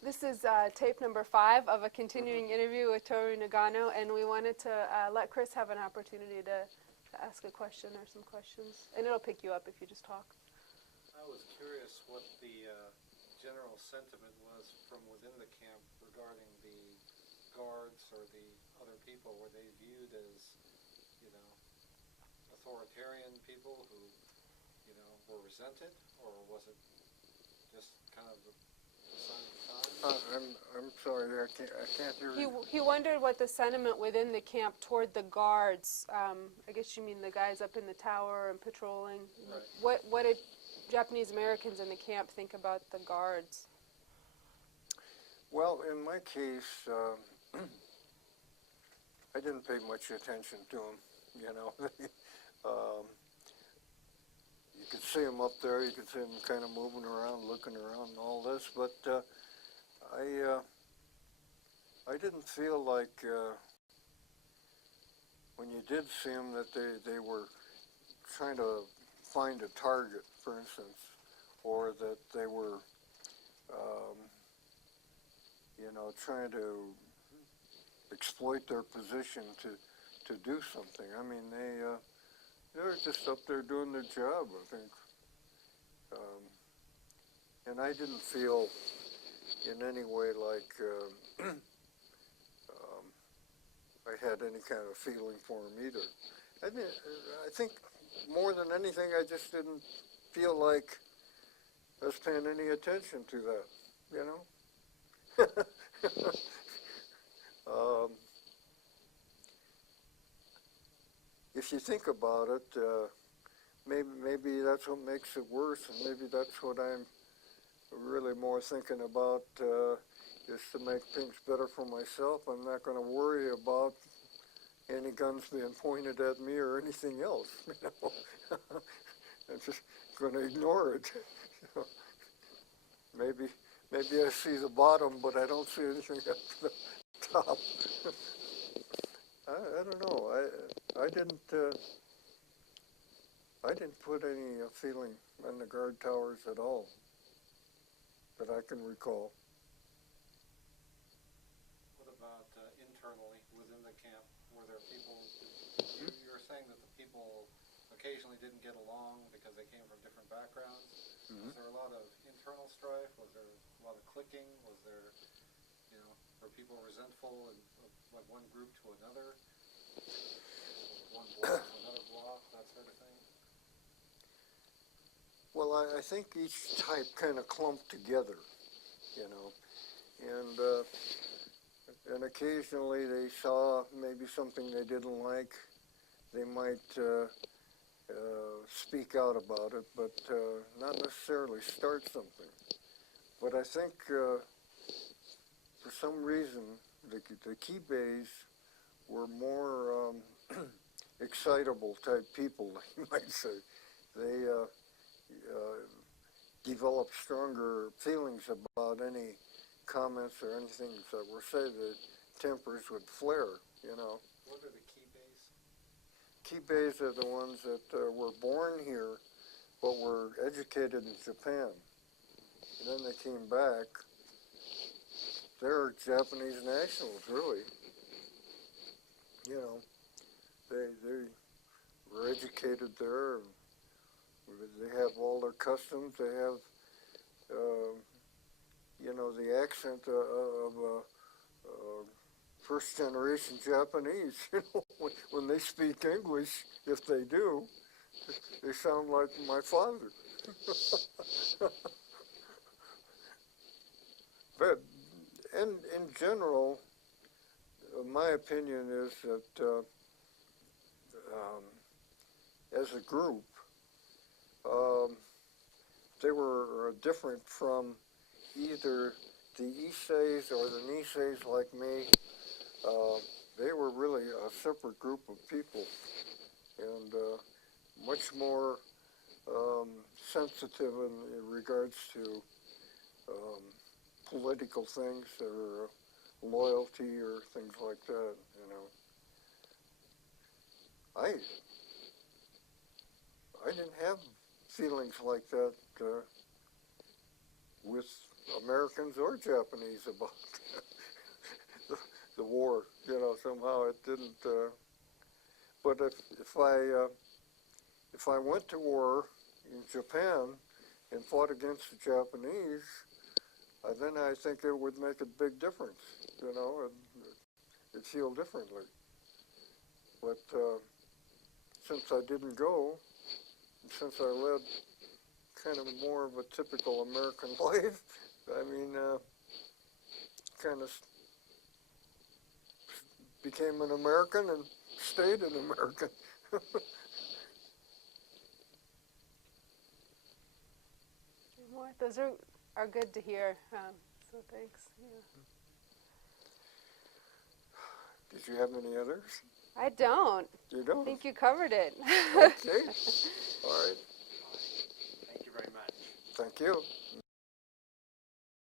This is tape number 5 of a continuing interview with Towru Nagano, and we wanted to let Chris have an opportunity to ask a question or some questions. And it'll pick you up if you just talk. I was curious what the general sentiment was from within the camp regarding the guards or the other people. Were they viewed as, authoritarian people who, were resented, or was it just kind of a sign of the times? I'm sorry, I can't hear you. He wondered what the sentiment within the camp toward the guards. I guess you mean the guys up in the tower and patrolling. Right. What did Japanese Americans in the camp think about the guards? Well, in my case, I didn't pay much attention to them, You could see them up there, you could see them kind of moving around, looking around and all this, but I didn't feel like when you did see them that they were trying to find a target, for instance, or that they were, trying to exploit their position to do something. I mean, they're just up there doing their job, I think. And I didn't feel in any way like I had any kind of feeling for them either. I think more than anything, I just didn't feel like I was paying any attention to that, If you think about it, maybe that's what makes it worse, and maybe that's what I'm really more thinking about, is to make things better for myself. I'm not going to worry about any guns being pointed at me or anything else, I'm just going to ignore it. Maybe I see the bottom, but I don't see anything at the top. I don't know. I didn't put any feeling on the guard towers at all that I can recall. What about internally within the camp? Were there people? You were saying that the people occasionally didn't get along because they came from different backgrounds. Was there a lot of internal strife? Was there a lot of cliquing? Was there, were people resentful of like one group to another? One block to another block, that sort of thing? Well, I think each type kind of clumped together, and occasionally they saw maybe something they didn't like. They might speak out about it, but not necessarily start something. But I think for some reason the Kibes were more excitable type people, you might say. They developed stronger feelings about any comments or anything that were said. The tempers would flare, What are the Kibes? Kibes are the ones that were born here but were educated in Japan. And then they came back. They're Japanese nationals, really. They were educated there. They have all their customs. They have, the accent of first-generation Japanese. When they speak English, if they do, they sound like my father. But in general, my opinion is that as a group, they were different from either the Issei's or the Nisei's like me. They were really a separate group of people, and much more sensitive in regards to political things or loyalty or things like that, I didn't have feelings like that with Americans or Japanese about the war. Somehow it didn't. But if I went to war in Japan and fought against the Japanese, then I think it would make a big difference. And it'd feel differently. But since I didn't go, and since I led kind of more of a typical American life, I mean, kind of became an American and stayed an American. More? Those are good to hear. So thanks. Yeah. Did you have any others? I don't. You I don't? think you covered it. Okay. All right. Thank you very much. Thank you.